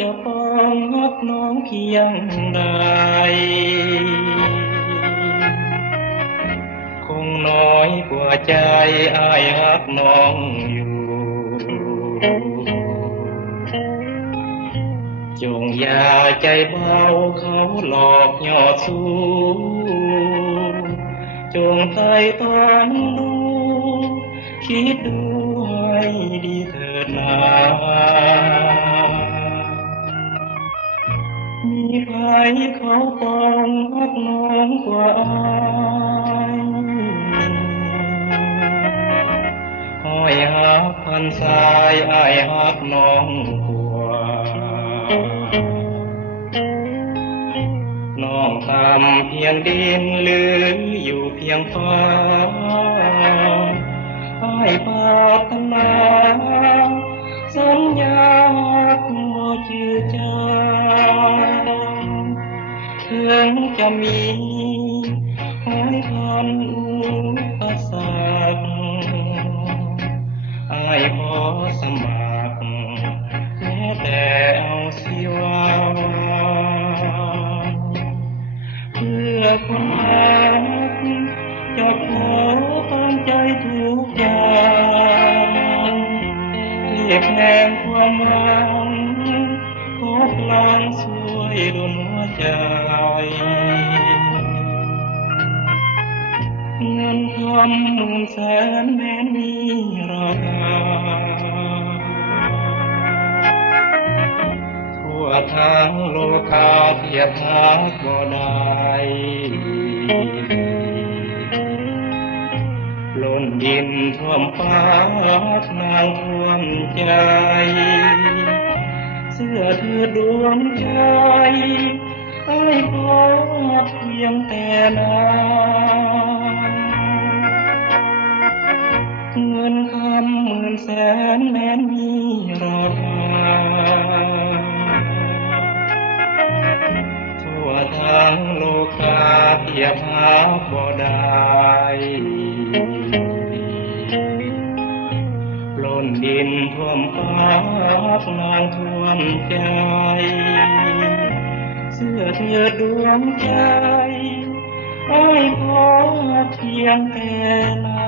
จะปองรักน้องเพียงใดคงน้อยกว่าใจอ้ายรักน้องอยู่จงอย่าใจเบาเขาหลอกยอดสูงจงไต่ตามดูคิดดูให้ดีเถิดนามีใครเขาปองรักน้องกว่าอ้ายห้อยหักพันสายอ้ายหักน้องกว่าน้องทำเพียงดินหรืออยู่เพียงฟ้าอ้ายปรารถนาสัญญาบ่จืดจางถึงจะมีห้อยพันอุปสรรคอ้ายขอสมัครแม้แต่เอาสิว่าเพื่อคนรักจะขอตั้งใจทุกอย่างเรียกแห่งความหวังขอพลังช่วยดลหัวใจเงินคำหมื่นแสนแม้มีราคาทั่วทางโลกาเทียบหาบ่ได้ล้นดินท่วมฟ้านางท่วมใจเสื้อเธอดวงใจไอ้ขอเพียงแต่นางเงินคำหมื่นแสนแม้มีราคาทั่วทางโลกาเทียบหาบ่ได้ล้นดินท่วมฟ้านางท่วมใจเสื้อเธอดวงใจอ้ายขอเพียงแต่นา